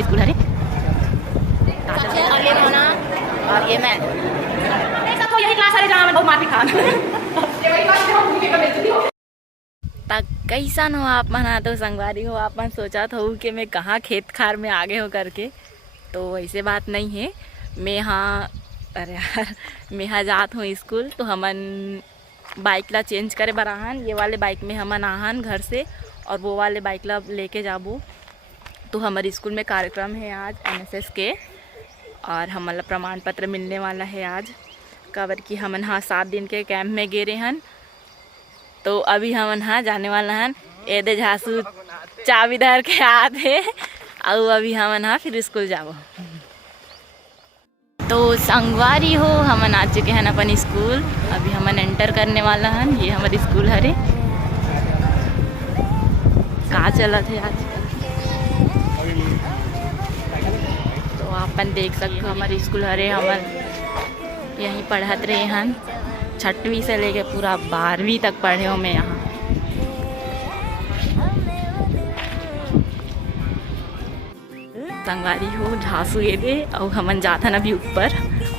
हमारी स्कूल है। और ये भावना और ये मैं तो यही क्लास है जहाँ मैं बहुत मार खा तक कैसन हो आप मना तो संगवारी हो आप मन सोचा था कि मैं कहाँ खेत खार में आगे हो करके, तो वैसे बात नहीं है। मैं यहाँ अरे यार मैं यहाँ जात हूँ स्कूल, तो हमन बाइक ला चेंज करे बराहन। ये वाले बाइक में हमन आहन घर से और वो वाले बाइक ला लेके जाबो। तो हमारे स्कूल में कार्यक्रम है आज NSS के, और हमारा प्रमाण पत्र मिलने वाला है आज। कवर की हमन हाँ 7 दिन के कैंप में गे रहे हन, तो अभी हमन हाँ जाने वाला हन। एदे झासू चाबी धर के आते और अभी हमन हाँ फिर स्कूल जाबो। तो संगवारी हो हमन आ चुके हैं अपन स्कूल, अभी हमन एंटर करने वाला हन। ये हमारी स्कूल हरे। कहाँ चला थे आज तो अपन देख सकते हो हमारी स्कूल हरे। हमन यहीं पढ़त रहे हन, 6वीं से लेके पूरा 12वीं तक पढ़े हो मैं यहाँ। संगवारी हो झांसू ये दे और हमन जाथन अभी ऊपर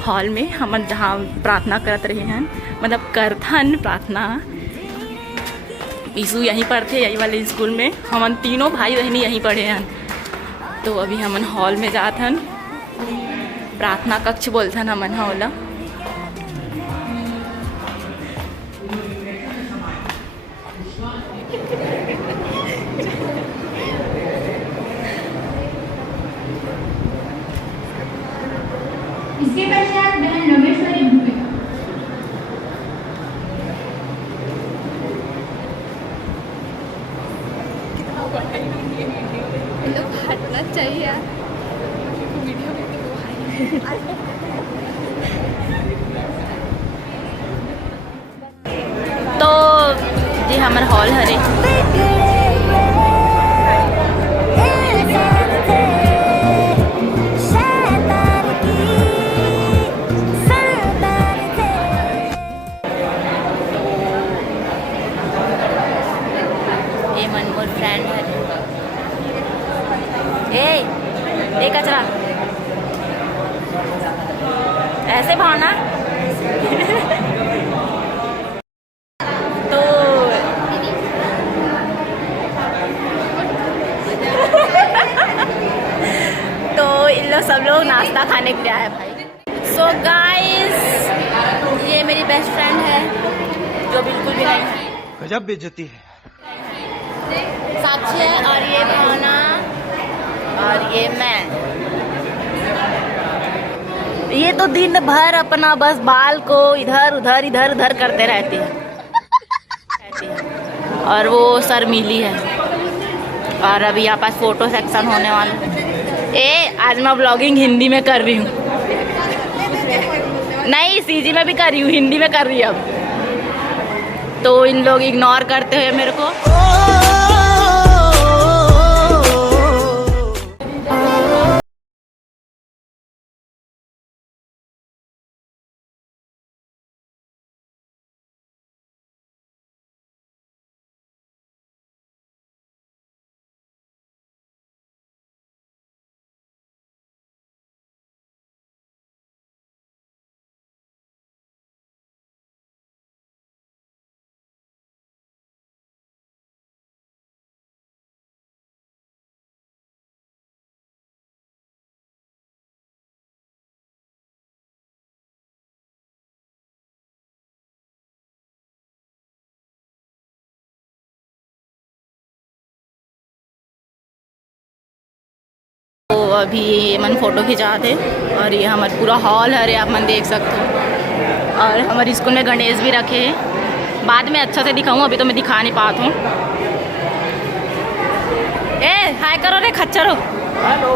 हॉल में। हमन जहाँ प्रार्थना करत रहे हैं, मतलब करथन प्रार्थना। यीशु यहीं पढ़ते यही वाले स्कूल में। हमन तीनों भाई बहनी यहीं पढ़े हैं। तो अभी हमन हॉल में जाथन, प्रार्थना कक्ष बोलथन हमन होला। इसके पश्चात बहन रमेश्वरी भूमिका। लोग हटना चाहिए यार, वीडियो तो जी हमारे हॉल हरे। फ्रेंड है ए कचरा ऐसे भावना तो तो इन लोग सब लोग नाश्ता खाने के लिए आए भाई। सो गाइस ये मेरी बेस्ट फ्रेंड है जो बिल्कुल भी नहीं गजब बेइज्जती है। साक्षी है और ये भावना और ये मैं। ये तो दिन भर अपना बस बाल को इधर उधर करते रहती है और वो शर्मीली है। और अभी यहाँ पास फोटो सेक्शन होने वाला। आज मैं ब्लॉगिंग हिंदी में कर रही हूँ, नहीं CG में भी कर रही हूँ, हिंदी में कर रही हूँ अब। तो इन लोग इग्नोर करते हुए मेरे को। तो अभी मन फ़ोटो खिंचाते और ये हमारा पूरा हॉल है, आप मन देख सकते हो। और हमारे स्कूल में गणेश भी रखे हैं, बाद में अच्छा से दिखाऊँ, अभी तो मैं दिखा नहीं पाता हूँ। हाय करो रे खच्चर हो। हेलो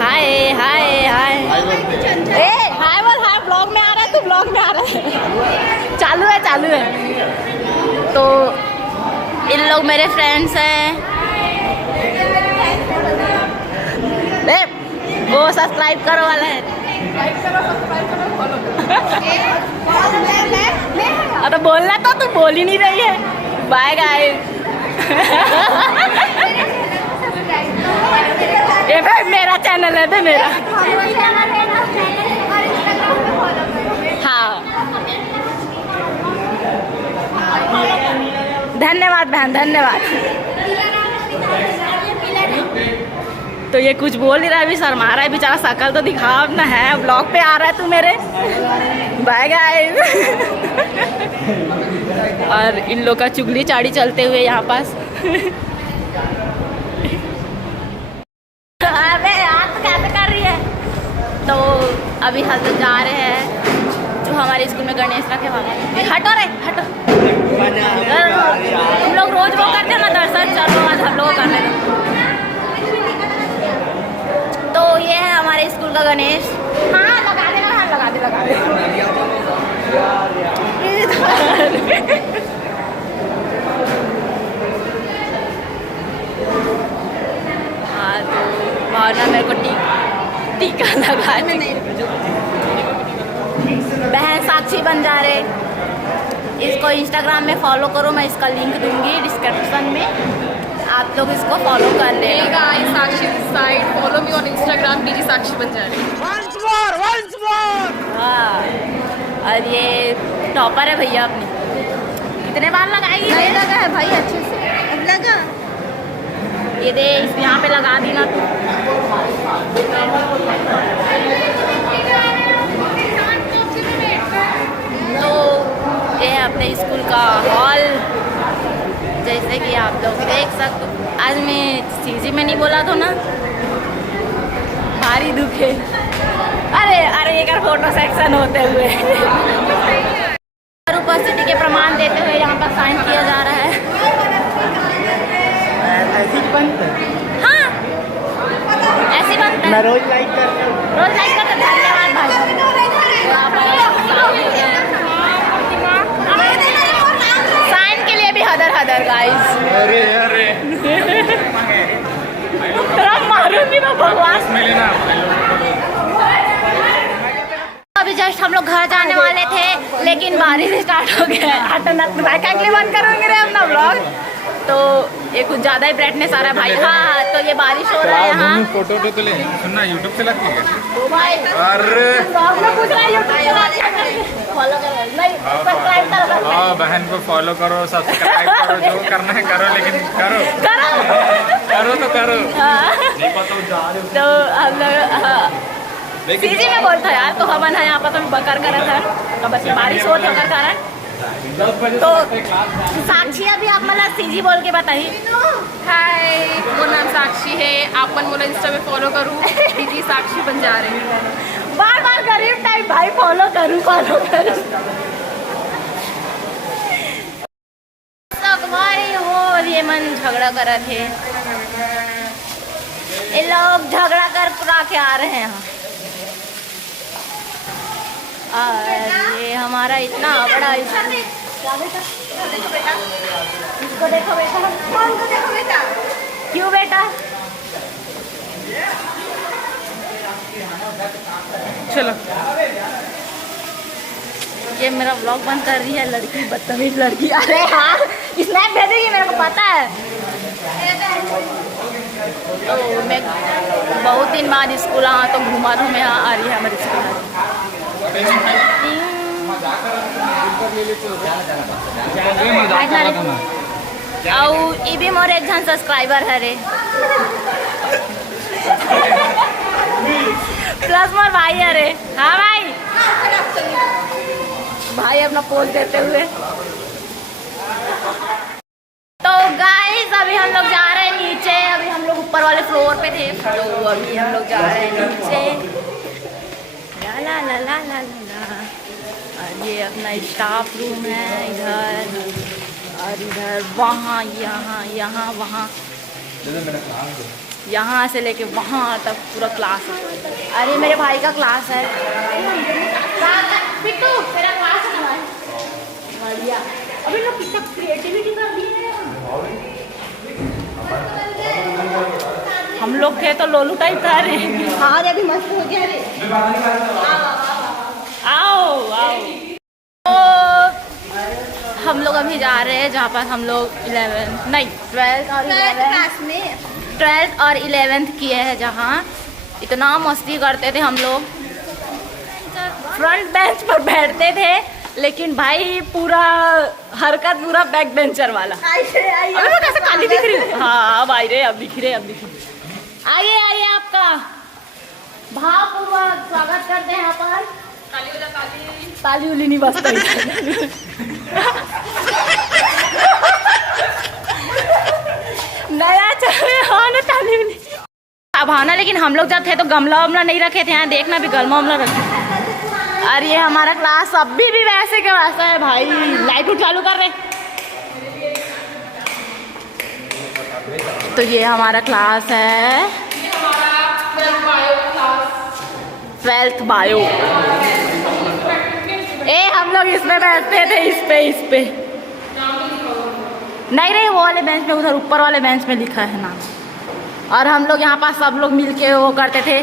हाय हाय हाय हाय बोल हाय। ब्लॉग में आ रहा है तू, ब्लॉग में आ रहा है। चालू है। तो इन लोग मेरे फ्रेंड्स हैं। वो सब्सक्राइब करो वाला है, लाइक करो, सब्सक्राइब करो, फॉलो करो। तो बोलना तो तू बोल ही नहीं रही है। Bye guys. ये भाई मेरा चैनल है बे मेरा। हाँ धन्यवाद बहन धन्यवाद। तो ये कुछ बोल नहीं रहा है, अभी शर्मा रहा है बेचारा, शकल तो दिखा अपना है, ब्लॉग पे आ रहा है तू मेरे। Bye guys. और इन लोग का चुगली चाड़ी चलते हुए यहाँ पास। अबे यार तो कैसे कर रही है। तो अभी हम लोग जा रहे हैं जो हमारे स्कूल में गणेश रखे वाले। हटो रे हटो, तुम लोग रोज वो करते हो ना दर्शन, चलो आज हम लोग करने दो। तो ये है हमारे स्कूल का गणेश। हाँ लगा दे, हाँ लगा दे लगा दे। हाँ तो भावना मेरे को टीका लगा नहीं। बहन साक्षी बन जा रहे, इसको इंस्टाग्राम में फॉलो करो, मैं इसका लिंक दूंगी डिस्क्रिप्शन में, आप लोग इसको फॉलो कर लेगा। Sakshi side follow me on Instagram DG Sakshi बन जा रही। हाँ और ये टॉपर है भैया अपनी। कितने बार लगाएगी? नहीं लगा है भाई अच्छे से, अब लगा। ये दे इस यहाँ पे लगा दी ना तू। तो ये है अपने स्कूल का हॉल, जैसे कि आप लोग देख सकते हो। आज मैं सीजी में नहीं बोला तो ना, भारी दुख है। अरे अरे एक फोटो सेक्शन होते हुए उपस्थिति के प्रमाण देते हुए यहाँ पर साइन किया जा रहा है। ऐसी बनता है। हाँ ऐसे बनता है। मैं रोज लाइक करता हूँ। रोज लाइक करते, धन्यवाद भाई। साइन के लिए भी हदर हदर गाइस। अरे अरे मारूंगी मैं भगवान। अभी जस्ट हम लोग घर जाने वाले थे लेकिन बारिश स्टार्ट हो गया है। अटनक बंद करोगे रे अपना ब्लॉग। तो ये कुछ ज्यादा ही ब्राइटनेस आ रहा है भाई। हाँ तो ये बारिश हो रहा है यहाँ। फोटो तो ले सुनना, यूट्यूब से लगती है। तो भाई अरे ब्लॉग में पूछ रहा है यूट्यूब फॉलो करो, नहीं सब्सक्राइब करो। हाँ बहन को फॉलो करो, सब्सक्राइब करो, जो करना है करो, लेकिन करो करो तो करो। तो हम लोग सीजी में बोलता यार, तो हमन है यहाँ पर तो बकर करत है, तो बस बारिश होती है कारण। तो साक्षी अभी आप मतलब सीजी बोल के बताइए। हाय वो नाम साक्षी है, आप मन मोला इंस्टा में फॉलो करूँ डीजी साक्षी बन जा रही। बार बार गरीब टाइप भाई फॉलो करूँ। भाई हो ये मन झगड़ा करा थे, ये लोग झगड़ा कर पूरा के आ रहे हैं यहाँ। और ये हमारा इतना बड़ा क्या बेटा, देखो बेटा, इसको देखो बेटा, कौन को देखो बेटा, क्यों बेटा? चलो ये मेरा व्लॉग बंद कर रही है लड़की, बदतमीज लड़की। अरे यार स्नैप भेजेगी मेरे को पता है। तो मैं बहुत दिन बाद स्कूल आया तो घुमा तो मैं आ रही है हमारे स्कूल। और ये भी मोर एक जन सब्सक्राइबर है रे, प्लस मोर भाई है रे। हाँ भाई, भाई अपना पोज देते हुए। तो गाइस अभी हम लोग जा रहे हैं नीचे, अभी हम लोग ऊपर वाले फ्लोर पे थे, तो अभी हम लोग जा रहे हैं नीचे। ला ला ला ला ला ला। और ये अपना स्टाफ रूम है इधर, और इधर वहाँ यहाँ यहाँ वहाँ, यहाँ से लेके वहाँ तक पूरा क्लास है। अरे मेरे भाई का क्लास है। पिट्टू तेरा क्लास है ना भाई, बढ़िया। अभी लोग कितना क्रिएटिविटी कर रही है। हम लोग थे तो लोलू टाइप था रे। हाँ अभी मस्त हो गया रे। आओ आओ। तो हम लोग अभी जा रहे हैं जहाँ पर हम लोग 11 नहीं 12 और 11 क्लास में 12th और 11th किए हैं, जहाँ इतना मस्ती करते थे हम लोग। फ्रंट बेंच पर बैठते थे, लेकिन भाई पूरा हरकत पूरा बैक बेंचर वाला। अबे मैं कैसे काली दिख रही हूँ? हाँ अब आई रे, अब दिख रहे, अब दिख रहे। आइए आइए, आपका भावपूर्वक स्वागत करते हैं यहाँ पर। ताली उली नहीं बजता। नया चल ताली उली अब आना, लेकिन हम लोग जब थे तो गमला वमला नहीं रखे थे, यहाँ देखना भी गमला वमला रखे। और ये हमारा क्लास अभी भी वैसे के वैसा है भाई। लाइट उठ चालू कर रहे। तो ये हमारा क्लास है 12th बायो। हम लोग इसमें बैठते थे, इस पे नहीं रहे, वो वाले बेंच में, उधर ऊपर वाले बेंच में लिखा है नाम। और हम लोग यहाँ पास सब लोग मिलके वो करते थे,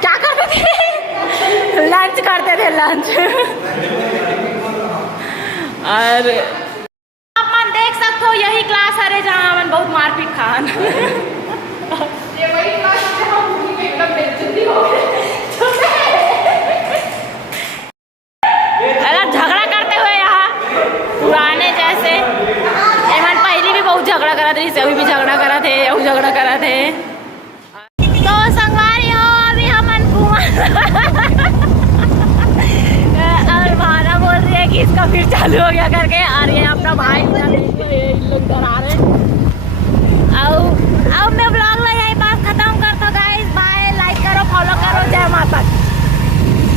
क्या करते थे? लंच करते थे, लंच। और अपन देख सकते हो यही क्लास है जहाँ अपन बहुत मारपीट खान। ये वही क्लास है जहाँ हम एकदम बेइज्जती हो गए। अगर झगड़ा करते हुए यहाँ पुराने जैसे, एमन पहले भी बहुत झगड़ा करा थे, अभी भी झगड़ा करा थे, अब झगड़ा करा थे। तो संगवारी हो, अभी हमन और भाना बोल रही है कि इसका फिर चालू हो गया करके। और ये अपना भाई लोग डरा रहे। अब मैं ब्लॉग में यही बात खत्म करता हूँ गाइस। बाय, लाइक करो, फॉलो करो, जय माता।